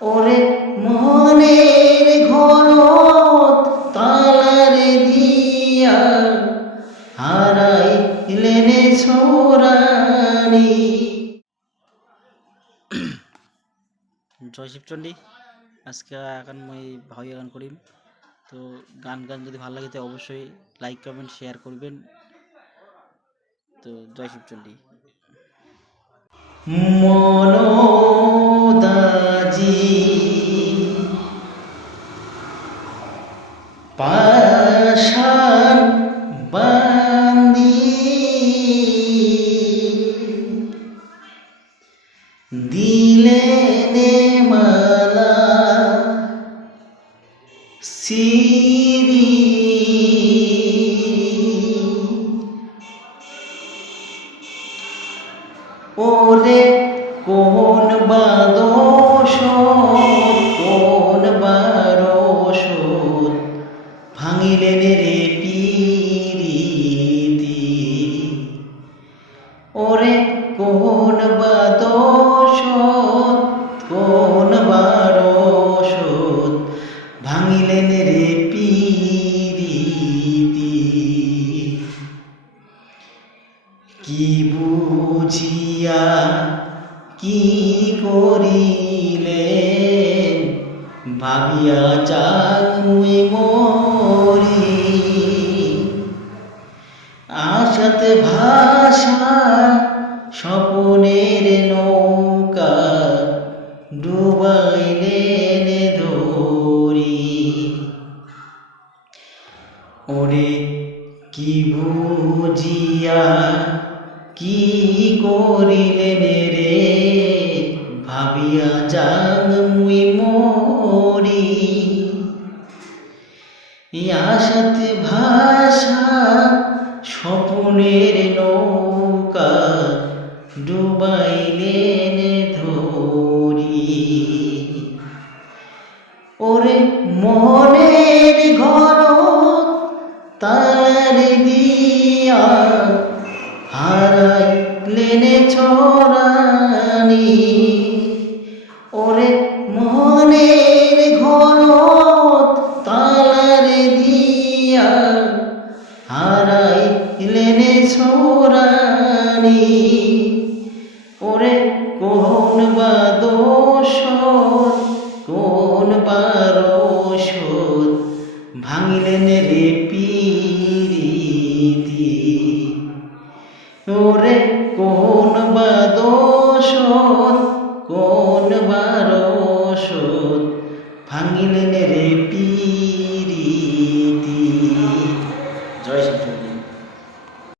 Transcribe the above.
ওরে মনের ঘরত তালারে দিয়া হারাইলেনে ছোরানি। জয় শিবচণ্ডী। আজকে এখন মই ভাই গান করিম। তো গান যদি ভালো লাগে তো অবশ্যই লাইক কমেন্ট শেয়ার করবেন। তো জয় শিবচণ্ডী। মনোদাজি পাশান বান্দি দিলেনে মালা সিরি ওরে কোন বাদোষ কোন বারোষ ভাঙিলেন রে পিরিতি। ওরে কোন বাদোষ কোন বারোষ ভাঙিলেন রে পিরিতি। কি বুঝিয়া কি করিলেন ভাবিয়া চাক মুই মরি। আশাতে ভাষা স্বপনের নৌকা ডুবাইলেন ধরি। ওরে কি বুঝিয়া কি করিলেন রে ভাবিয়া যাং মুই মরি। আশাতে ভাষা স্বপনের নৌকা ডুবাইলেন ধরি। ওরে মনের ঘর তালারে দিয়া হারাইলেনে ছোরানি। ওরে মনের ঘর তালারে দিয়া হারাইলেনে ছোরানি। ওরে কোন বা দোষ কোন বারোষ ভাঙিলেন রে পিরিতি। ওরে কোন বা দোষ কোন বারোষ ভাঙিলেন